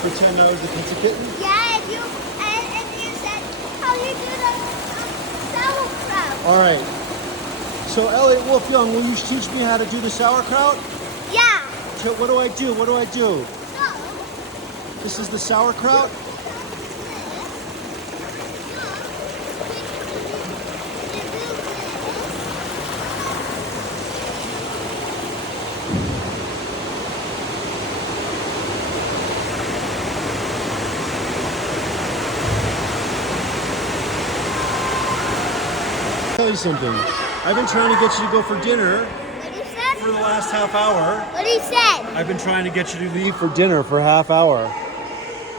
Pretend I was the pizza kitten? Yeah, and you said how you do the sauerkraut. All right. So Elliot Wolf Jung, will you teach me how to do the sauerkraut? Yeah. So what do I do? What do I do? So, This is the sauerkraut? Tell you something. I've been trying to get you to go for dinner what he said? for the last half hour. What he said? I've been trying to get you to leave for dinner for a half hour.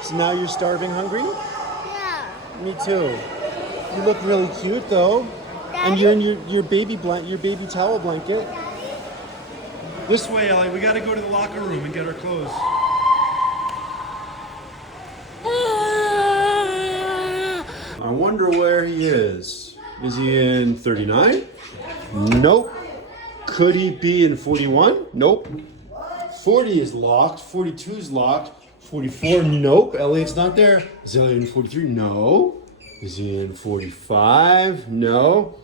So now you're starving hungry? Yeah. Me too. You look really cute though. And Daddy? you're in your baby baby towel blanket. This way, Ellie. We got to go to the locker room and get our clothes. I wonder where he is. Is he in 39? Nope. Could he be in 41? Nope. 40 is locked. 42 is locked. 44? Nope. Elliot's not there. Is Elliot in 43? No. Is he in 45? No.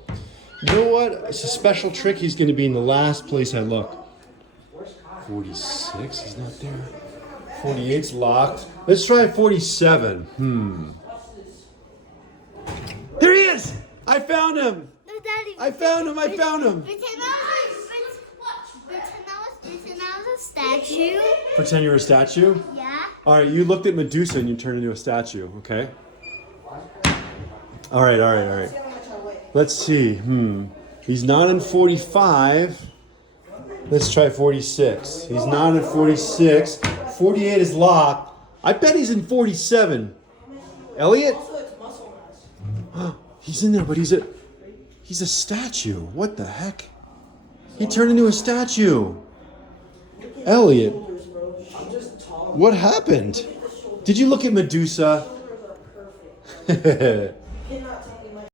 You know what? It's a special trick. He's going to be in the last place I look. 46? He's not there. 48's locked. Let's try 47. There he is! I found him! No, Daddy. I found him! I found him! Pretend I was a statue. Pretend you're a statue? Yeah. Alright, you looked at Medusa and you turned into a statue, okay? Alright. Let's see. He's not in 45. Let's try 46. He's not in 46. 48 is locked. I bet he's in 47. Elliot? He's in there, but he's a statue. What the heck? He turned into a statue. Elliot, what happened? Did you look at Medusa?